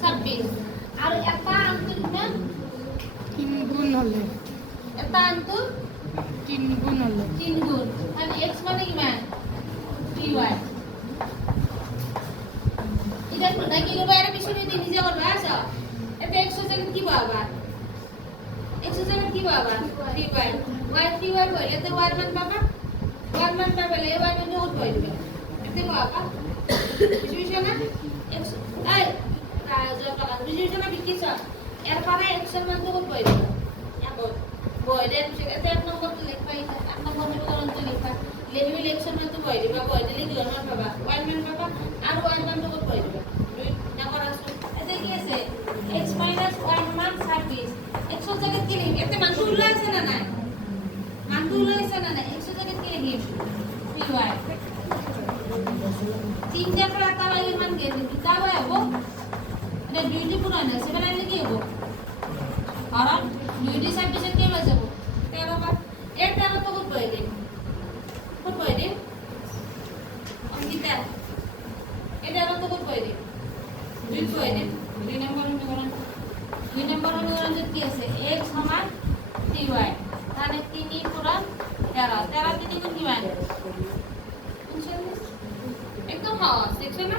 26 আর এটা আনতো কিমান 3 গুণ হলে এটা আনতো 3 গুণ হলে 3 গুণ আর x মানে কিমান 3y এটা কোনটা কি করব এর পিছনে দিয়ে নিজে করবে আচ্ছা এটা x এর জায়গায় কি পাবা x এর জায়গায় কি পাবা 3y y 3y বলে এতে y মান পাবা y মান পাবা le y মান যোগ করে দিবে এতে পাবা বুঝছো না x এই রাজা পাবা বুঝছো না কি স্যার এর পরে x এর মান যোগ করে দিবে এখন বয়দের এতে এক নম্বর তো লেখবাই এক নম্বর নিবন্ধন তো লেখা লেভেল ইলেকশন মান তো বয় দিবা বয় দিলে কি মান পাবা y মান পাবা আর y মান যোগ করে দিবে নাম্বার আসছে এতে কি আছে x y মান 26 x এর জায়গায় কি লিখি এতে মান তুললে আছে না নাই মান তুললে আছে না নাই x এর জায়গায় কি লিখি py তিনটা প্রাতা বাইলে মান কে দিতে হবে হবো এটা দুইটি পুরানো আছে মানে কি হবো কারণ দুইটি 26 এর কি হয়ে যাব 13 বার এর 13 তো কত হয়ে দিন কত হয়ে দিন অঙ্কিতা এটা তো কত হয়ে দিন 2 হয়ে দিন 2 নম্বর অনুকরণ 2 নম্বর অনুকরণ কি আছে x সমান 3y তাহলে 3 পুরন 13 13 3 গুণ কি হয় 39 একদম সহজ দেখছো না